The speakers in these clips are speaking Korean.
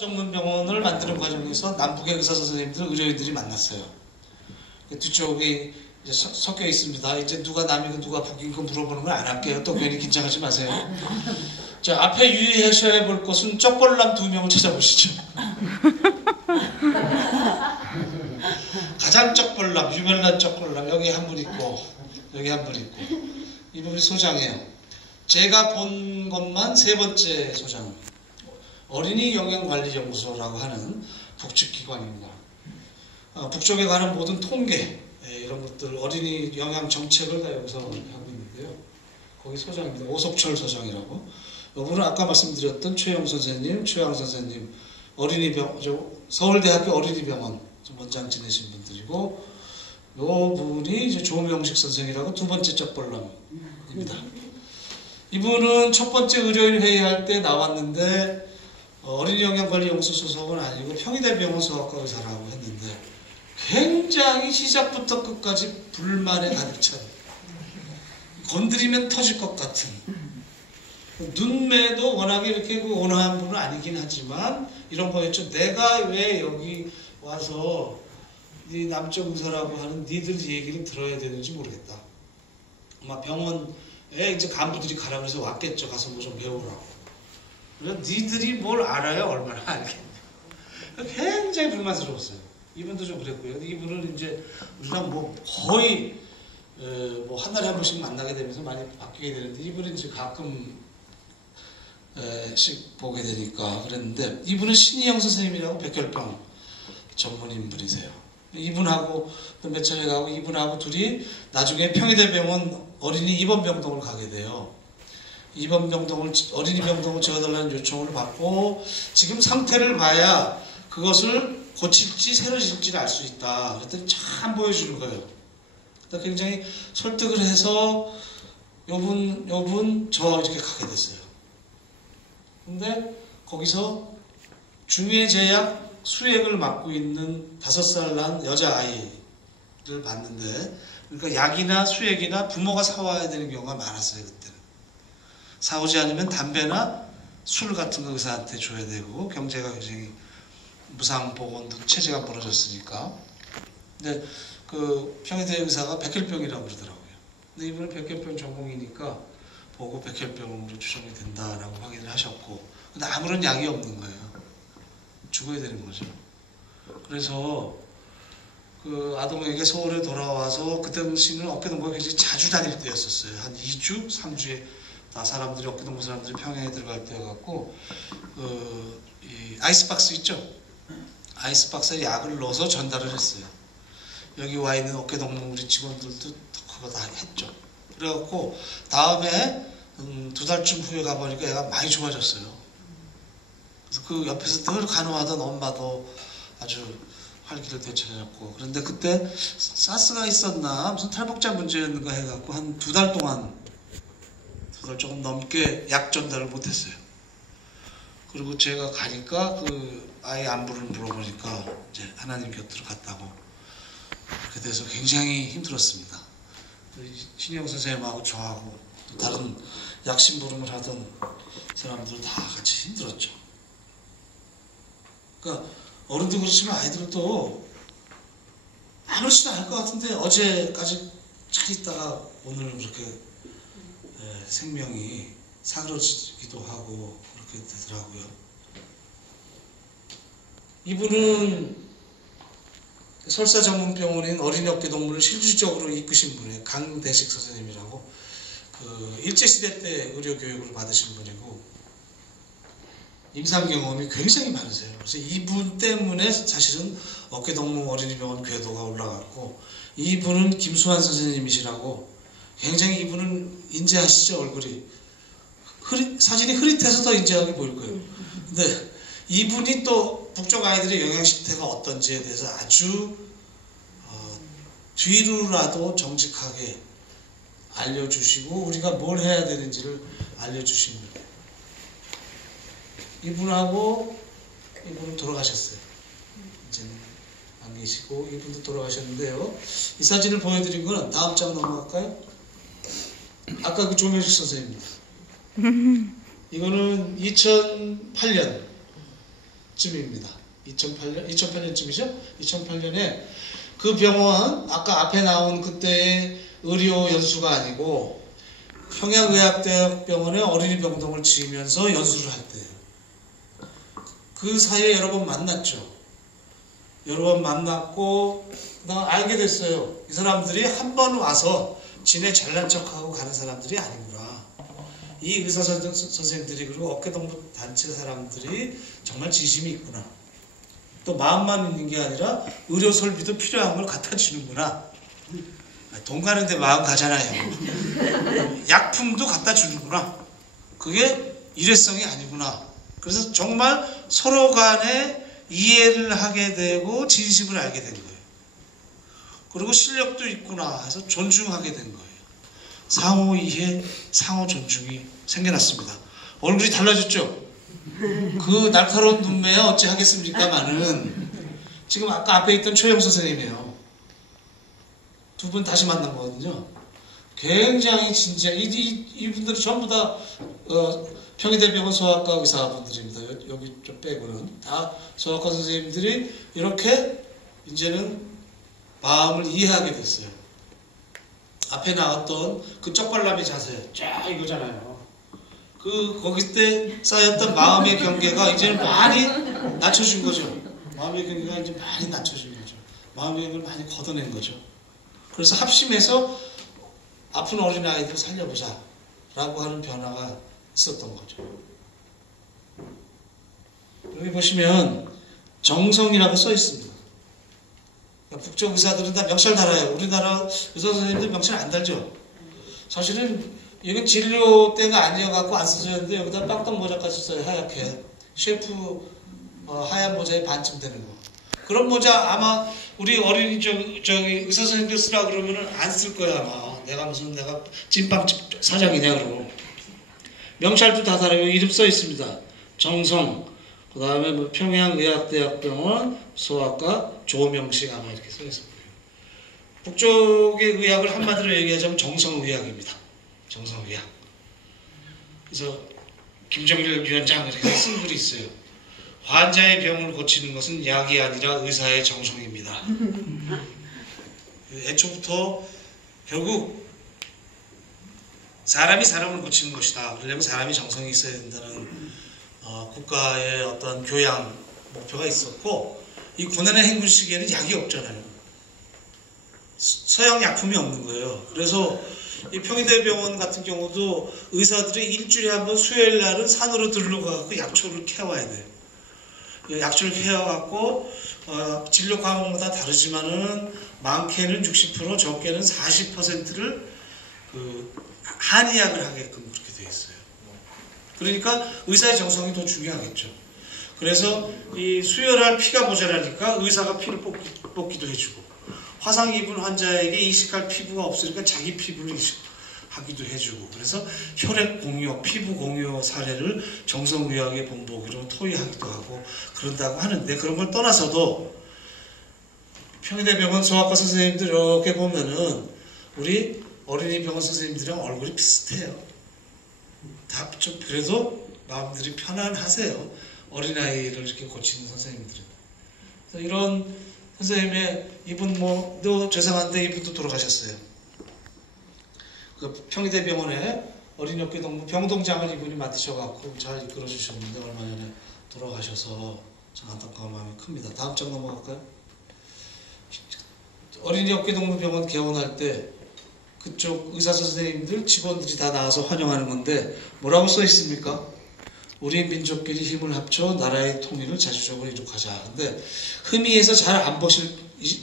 전문병원을 만드는 과정에서 남북의 의사 선생님들, 의료인들이 만났어요. 뒤쪽에 이제 섞여 있습니다. 이제 누가 남이고 누가 북이고 물어보는 건 안 할게요. 또 괜히 긴장하지 마세요. 자, 앞에 유의하셔야 볼 것은 쪽벌남 2명을 찾아보시죠. 가장 쪽벌남, 유별난 쪽벌남. 여기 한 분 있고 여기 한 분 있고 이분이 소장이에요. 제가 본 것만 3번째 소장. 어린이 영양관리연구소라고 하는 복지기관입니다. 북쪽에 관한 모든 통계 이런 것들 어린이 영양 정책을 다 여기서 하고 있는데요. 거기 소장입니다. 오석철 소장이라고. 이분은 아까 말씀드렸던 최영 선생님, 최양 선생님, 서울대학교 어린이병원 원장 지내신 분들이고, 요 분이 이제 조명식 선생이라고 2번째 쪽벌남입니다. 이분은 첫 번째 의료인 회의할 때 나왔는데 어린이 영양관리연구소 소속은 아니고 평의대병원 소아과 의사라고 했는데 굉장히 시작부터 끝까지 불만에 가득 찬, 건드리면 터질 것 같은, 눈매도 워낙에 이렇게 온화한 분은 아니긴 하지만 이런 거였죠. 내가 왜 여기 와서 네 남쪽 의사라고 하는 니들 얘기를 들어야 되는지 모르겠다. 아마 병원에 이제 간부들이 가라고 해서 왔겠죠. 가서 뭐 좀 배우라고. 니들이 뭘 알아요? 얼마나 알겠냐. 굉장히 불만스러웠어요. 이분도 좀 그랬고요. 이분은 이제 우리랑 뭐 거의 뭐 한 달에 한 번씩 만나게 되면서 많이 바뀌게 되는데, 이분은 이제 가끔씩 보게 되니까 그랬는데, 이분은 신희영 선생님이라고 백혈병 전문인 분이세요. 이분하고 또 몇 차례 가고 이분하고 둘이 나중에 평의대병원 어린이 입원병동을 가게 돼요. 어린이 병동을 지어달라는 요청을 받고 지금 상태를 봐야 그것을 고칠지 새로 짓지를 알 수 있다. 그랬더니 참 보여주는 거예요. 굉장히 설득을 해서 요분 저 이렇게 가게 됐어요. 근데 거기서 중외제약 수액을 맡고 있는 5살 난 여자아이를 봤는데, 그러니까 약이나 수액이나 부모가 사와야 되는 경우가 많았어요. 그때는 사오지 않으면 담배나 술 같은 거 의사한테 줘야 되고, 경제가 굉장히 무상보건도 체제가 무너졌으니까. 근데 그 평의대 의사가 백혈병이라고 그러더라고요. 근데 이분은 백혈병 전공이니까 보고 백혈병으로 추정이 된다라고 확인을 하셨고, 근데 아무런 약이 없는 거예요. 죽어야 되는 거죠. 그래서 그 아동에게 서울에 돌아와서, 그때 당시는 어깨동무가 굉장히 자주 다닐 때였었어요. 한 2주, 3주에 다 사람들이, 어깨동무 사람들이 평양에 들어갈 때여갖고, 이 아이스박스 있죠? 아이스박스에 약을 넣어서 전달을 했어요. 여기 와 있는 어깨동무 우리 직원들도 그거 다 했죠. 그래갖고 다음에 2달쯤 후에 가보니까 애가 많이 좋아졌어요. 그래서 그 옆에서 늘 간호하던 엄마도 아주 활기를 되찾았고, 그런데 그때 사스가 있었나 무슨 탈북자 문제였는가 해갖고 한 2달 동안, 2달 조금 넘게 약 전달을 못했어요. 그리고 제가 가니까 그 아이 안부를 물어보니까 이제 하나님 곁으로 갔다고. 그렇게 돼서 굉장히 힘들었습니다. 신영 선생님하고 저하고 또 다른 약심부름을 하던 사람들 다 같이 힘들었죠. 그러니까 어른도 그렇지만 아이들도 아무렇지도 않을 것 같은데 어제까지 잘 있다가 오늘은 그렇게 생명이 사그러지기도 하고 그렇게 되더라고요. 이분은 설사전문병원인 어린이어깨동물을 실질적으로 이끄신 분이에요. 강대식 선생님이라고. 그 일제시대 때 의료교육을 받으신 분이고, 임상 경험이 굉장히 많으세요. 그래서 이분 때문에 사실은 어깨동무 어린이병원 궤도가 올라갔고, 이분은 김수환 선생님이시라고. 굉장히 이분은 인지하시죠? 얼굴이 사진이 흐릿해서 더 인지하게 보일 거예요. 근데 이분이 또 북쪽 아이들의 영양식태가 어떤지에 대해서 아주 뒤로라도 정직하게 알려주시고 우리가 뭘 해야 되는지를 알려주십니다. 이분은 돌아가셨어요. 이제는 안 계시고, 이분도 돌아가셨는데요. 이 사진을 보여드린 거는 다음 장 넘어갈까요? 아까 그 조명식 선생님입니다. 이거는 2008년 2008년쯤입니다. 2008년쯤이죠? 2008년에 그 병원, 아까 앞에 나온 그때의 의료 연수가 아니고 평양의학대학병원에 어린이 병동을 지으면서 연수를 할 때예요. 그 사이에 여러 번 만났죠. 여러 번 만났고 그다음 알게 됐어요. 이 사람들이 한 번 와서 지네 잘난 척하고 가는 사람들이 아니구나. 이 의사 선생님들이 그리고 어깨동무 단체 사람들이 정말 지심이 있구나. 또 마음만 있는 게 아니라 의료 설비도 필요한 걸 갖다 주는구나. 돈 가는데 마음 가잖아요. 약품도 갖다 주는구나. 그게 일회성이 아니구나. 그래서 정말 서로 간에 이해를 하게 되고 진심을 알게 된 거예요. 그리고 실력도 있구나 해서 존중하게 된 거예요. 상호 이해, 상호 존중이 생겨났습니다. 얼굴이 달라졌죠? 그 날카로운 눈매야 어찌 하겠습니까마는 지금 아까 앞에 있던 최영 선생님이에요. 두 분 다시 만난 거거든요. 굉장히 진짜 이분들이 전부 다 평의대병원 소아과 의사분들입니다. 여기 좀 빼고는 다 소아과 선생님들이 이렇게 이제는 마음을 이해하게 됐어요. 앞에 나왔던 그 쪽발람의 자세, 쫙 이거잖아요. 거기 때 쌓였던 마음의 경계가 이제는 많이 낮춰진 거죠. 마음의 경계가 이제 많이 낮춰진 거죠. 마음의 경계를 많이 걷어낸 거죠. 그래서 합심해서 아픈 어린아이들 살려보자 라고 하는 변화가 있었던 거죠. 여기 보시면 정성이라고 써 있습니다. 그러니까 북쪽 의사들은 다 명찰 달아요. 우리나라 의사 선생님들 명찰 안 달죠. 사실은 이건 진료 때가 아니어갖고 안 써졌는데 여기다 빵떡 모자까지 써요. 하얗게 셰프 하얀 모자에 반쯤 되는 거. 그런 모자 아마 우리 어린이 저기 의사 선생님들 쓰라 그러면은 안 쓸 거야 아마. 내가 찐빵집 사장이냐 그러고. 명찰도 다 달아요. 이름 써 있습니다. 정성, 그 다음에 뭐 평양의학대학병원 소아과 조명식 아마 이렇게 써 있을 거예요. 북쪽의 의학을 한마디로 얘기하자면 정성의학입니다. 정성의학. 그래서 김정일 위원장 이렇게 쓴 글이 있어요. 환자의 병을 고치는 것은 약이 아니라 의사의 정성입니다. 애초부터 결국 사람이 사람을 고치는 것이다. 그러려면 사람이 정성이 있어야 된다는 국가의 어떤 교양 목표가 있었고, 이 고난의 행군 시기에는 약이 없잖아요. 서양 약품이 없는 거예요. 그래서 이 평의대병원 같은 경우도 의사들이 일주일에 한 번 수요일 날은 산으로 들러가고 약초를 캐와야 돼요. 약초를 캐와갖고 진료 과목마다 다르지만은 많게는 60%, 적게는 40%를 한의학을 하게끔 그렇게 돼 있어요. 그러니까 의사의 정성이 더 중요하겠죠. 그래서 이 수혈할 피가 모자라니까 의사가 피를 뽑기도 해주고, 화상 입은 환자에게 이식할 피부가 없으니까 자기 피부를 이식하기도 해주고, 그래서 혈액 공유, 피부 공유 사례를 정성의학의 본보기로 토의하기도 하고 그런다고 하는데, 그런 걸 떠나서도 평의대병원 소아과 선생님들 이렇게 보면은 우리 어린이병원 선생님들이랑 얼굴이 비슷해요. 다 좀 그래도 마음들이 편안하세요. 어린아이를 이렇게 고치는 선생님들은. 그래서 이런 선생님의 이분 또 죄송한데 이분도 돌아가셨어요. 그 평의대병원에 어린이어깨동무 병동장을 이분이 맡으셔갖고 잘 이끌어 주셨는데 얼마 전에 돌아가셔서 참 안타까운 마음이 큽니다. 다음 장 넘어갈까요? 어린이어깨동무병원 개원할 때 그쪽 의사 선생님들 직원들이 다 나와서 환영하는 건데 뭐라고 써 있습니까? 우리 민족끼리 힘을 합쳐 나라의 통일을 자주적으로 이룩하자. 근데 흠의에서 잘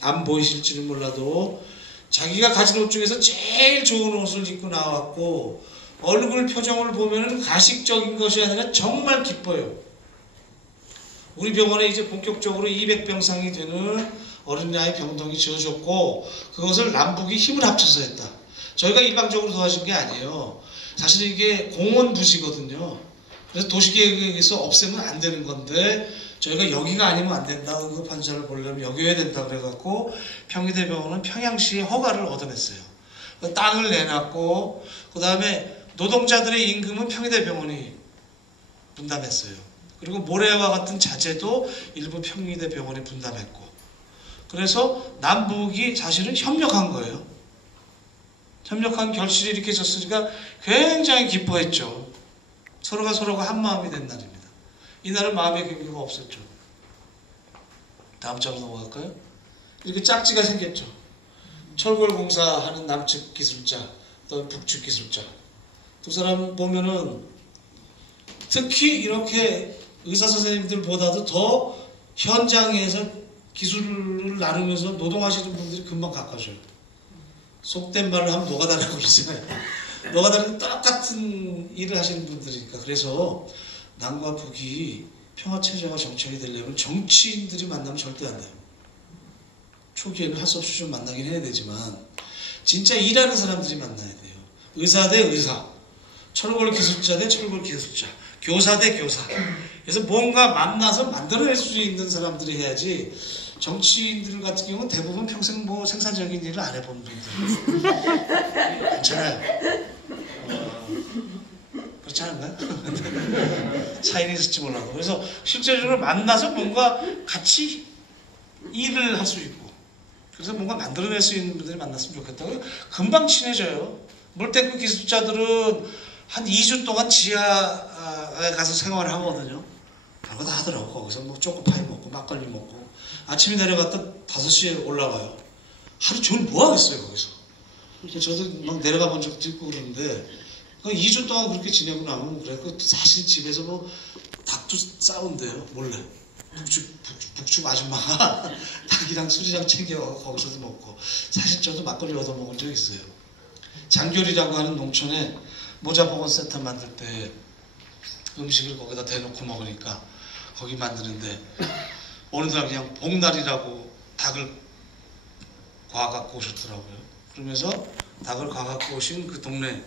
안 보이실지는 몰라도 자기가 가진 옷 중에서 제일 좋은 옷을 입고 나왔고 얼굴 표정을 보면은 가식적인 것이 아니라 정말 기뻐요. 우리 병원에 이제 본격적으로 200병상이 되는 어린아이 병동이 지어졌고 그것을 남북이 힘을 합쳐서 했다. 저희가 일방적으로 도와준 게 아니에요. 사실 이게 공원부지거든요. 그래서 도시계획에서 없애면 안 되는 건데 저희가 여기가 아니면 안 된다. 응급환자를 보려면 여기여야 된다 그래갖고 평의대병원은 평양시에 허가를 얻어냈어요. 땅을 내놨고 그 다음에 노동자들의 임금은 평의대병원이 분담했어요. 그리고 모래와 같은 자재도 일부 평리대 병원에 분담했고, 그래서 남북이 사실은 협력한 거예요. 협력한 결실이 이렇게 졌으니까 굉장히 기뻐했죠. 서로가 한 마음이 된 날입니다. 이날은 마음의 경계가 없었죠. 다음 장으로 넘어갈까요? 이렇게 짝지가 생겼죠. 철골공사하는 남측 기술자, 또 북측 기술자. 두 사람 보면은 특히 이렇게 의사 선생님들보다도 더 현장에서 기술을 나누면서 노동하시는 분들이 금방 가까워져요. 속된 말을 하면 노가다라고 그러잖아요. 노가다는 똑같은 일을 하시는 분들이니까. 그래서 남과 북이 평화체제가 정착이 되려면 정치인들이 만나면 절대 안 돼요. 초기에는 할 수 없이 좀 만나긴 해야 되지만 진짜 일하는 사람들이 만나야 돼요. 의사 대 의사, 철골 기술자 대 철골 기술자, 교사 대 교사. 그래서 뭔가 만나서 만들어낼 수 있는 사람들이 해야지, 정치인들 같은 경우는 대부분 평생 뭐 생산적인 일을 안 해본 분들. 괜찮아요. 그렇지 않은가요? 차이는 있을지 몰라도. 그래서 실제적으로 만나서 뭔가 같이 일을 할 수 있고, 그래서 뭔가 만들어낼 수 있는 분들이 만났으면 좋겠다고. 금방 친해져요. 물탱크 기술자들은 한 2주 동안 지하에 가서 생활을 하거든요. 그런 거 다 하더라고. 거기서 뭐 초코파이 먹고 막걸리 먹고, 아침에 내려갔다 5시에 올라와요. 하루 종일 뭐 하겠어요 거기서. 저도 막 내려가 본 적도 있고 그러는데, 2주 동안 그렇게 지내고 나면 그래. 사실 집에서 뭐 닭도 싸운대요 몰래. 북측 아줌마가 닭이랑 술이랑 챙겨가고 거기서도 먹고. 사실 저도 막걸리 얻어 먹은 적 있어요. 장교리라고 하는 농촌에 모자보건 센터 만들 때 음식을 거기다 대놓고 먹으니까 거기 만드는데 어느 날 그냥 복날이라고 닭을 과갖고 오셨더라고요. 그러면서 닭을 과갖고 오신 그 동네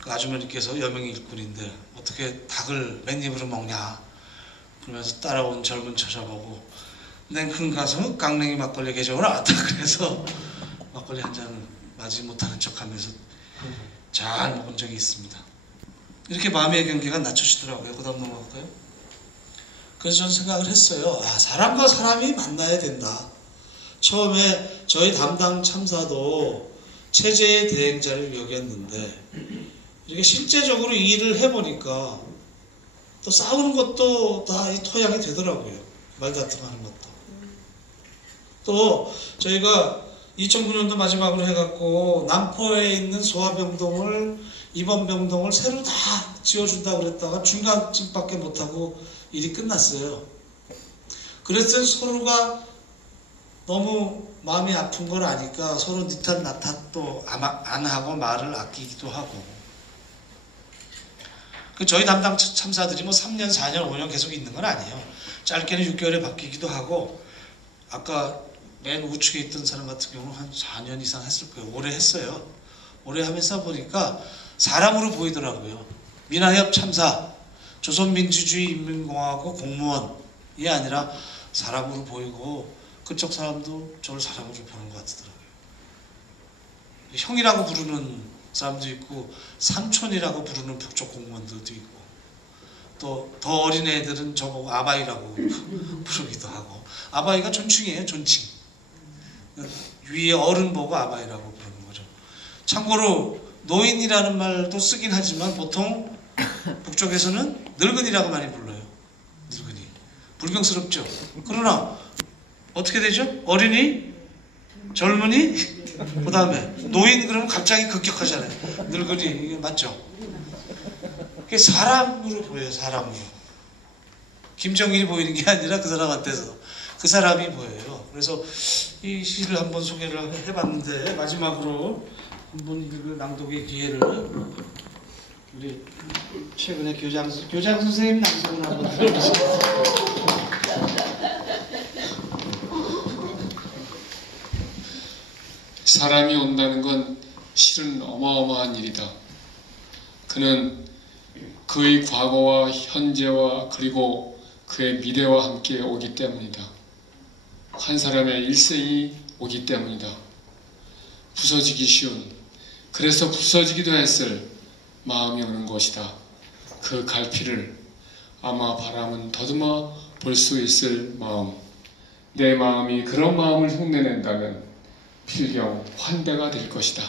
그 아주머니께서 여명이 일꾼인데 어떻게 닭을 맨입으로 먹냐 그러면서 따라온 젊은 처자보고 냉큼 가서 깡냉이 막걸리 계정을 나왔다. 그래서 막걸리 한 잔을 마지 못하는 척하면서 잘 먹은 적이 있습니다. 이렇게 마음의 경계가 낮춰지더라고요. 그 다음 넘어갈까요? 그래서 저는 생각을 했어요. 사람과 사람이 만나야 된다. 처음에 저희 담당 참사도 체제의 대행자를 여겼는데 이렇게 실제적으로 일을 해보니까 또 싸우는 것도 다 이 토양이 되더라고요. 말다툼하는 것도. 또 저희가 2009년도 마지막으로 해갖고 남포에 있는 소아병동을, 입원병동을 새로 다 지어준다고 그랬다가 중간쯤밖에 못하고 일이 끝났어요. 그래서 서로가 너무 마음이 아픈 걸 아니까 서로 니 탓 나 탓도 안 하고 말을 아끼기도 하고. 저희 담당 참사들이 뭐 3년, 4년, 5년 계속 있는 건 아니에요. 짧게는 6개월에 바뀌기도 하고, 아까 맨 우측에 있던 사람 같은 경우는 한 4년 이상 했을 거예요. 오래 했어요. 오래 하면서 보니까 사람으로 보이더라고요. 민하협 참사, 조선민주주의 인민공화국 공무원이 아니라 사람으로 보이고, 그쪽 사람도 저를 사람으로 보는 것 같더라고요. 형이라고 부르는 사람도 있고 삼촌이라고 부르는 북쪽 공무원들도 있고, 또 더 어린 애들은 저보고 아바이라고 부르기도 하고. 아바이가 존칭이에요. 존칭. 위에 어른 보고 아바이라고 부르는 거죠. 참고로 노인이라는 말도 쓰긴 하지만 보통 북쪽에서는 늙은이라고 많이 불러요. 늙은이. 불경스럽죠. 그러나 어떻게 되죠? 어린이? 젊은이? 그 다음에 노인 그러면 갑자기 급격하잖아요. 늙은이. 이게 맞죠? 그게 사람으로 보여요. 사람으로. 김정일이 보이는 게 아니라 그 사람한테서 그 사람이 보여요. 그래서 이 시를 한번 소개를 해봤는데, 마지막으로 한번 읽을 낭독의 기회를 우리 최근에 교장 선생님 낭독을 한번 들어보세요. 사람이 온다는 건 실은 어마어마한 일이다. 그는 그의 과거와 현재와 그리고 그의 미래와 함께 오기 때문이다. 한 사람의 일생이 오기 때문이다. 부서지기 쉬운, 그래서 부서지기도 했을 마음이 오는 것이다. 그 갈피를 아마 바람은 더듬어 볼 수 있을 마음, 내 마음이 그런 마음을 흉내낸다면 필경 환대가 될 것이다.